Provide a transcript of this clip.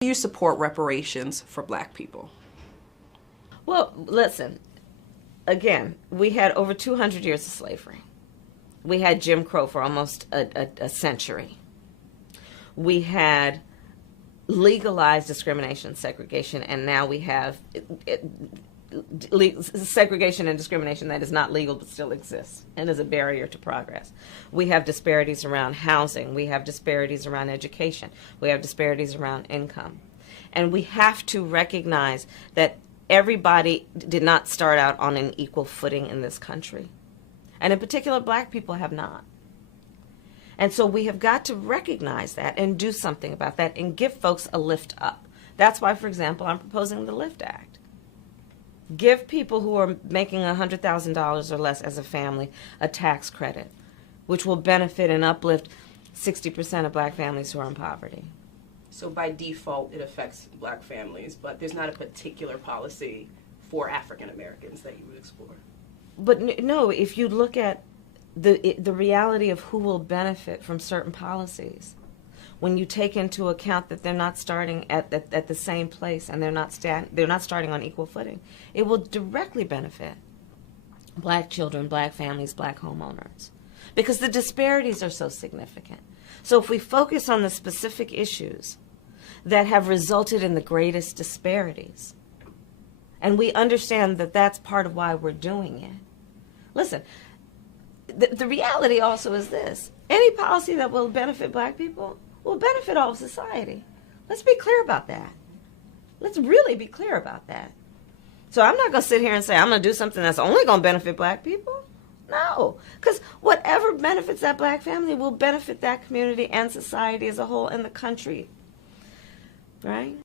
Do you support reparations for Black people? Well, listen, again, we had over 200 years of slavery. We had Jim Crow for almost a century. We had legalized discrimination, segregation, and now we have segregation and discrimination that is not legal but still exists and is a barrier to progress. We have disparities around housing. We have disparities around education. We have disparities around income. And we have to recognize that everybody did not start out on an equal footing in this country. And in particular, Black people have not. And so we have got to recognize that and do something about that and give folks a lift up. That's why, for example, I'm proposing the LIFT Act. Give people who are making $100,000 or less as a family a tax credit, which will benefit and uplift 60% of Black families who are in poverty. So by default, it affects Black families, but there's not a particular policy for African Americans that you would explore. But no, if you look at the reality of who will benefit from certain policies, when you take into account that they're not starting at the same place and they're not starting on equal footing, it will directly benefit Black children, Black families, Black homeowners, because the disparities are so significant. So if we focus on the specific issues that have resulted in the greatest disparities, and we understand that that's part of why we're doing it. Listen, the reality also is this: any policy that will benefit Black people will benefit all of society. Let's be clear about that. Let's really be clear about that. So I'm not going to sit here and say I'm going to do something that's only going to benefit Black people. No, because whatever benefits that Black family will benefit that community and society as a whole and the country, right?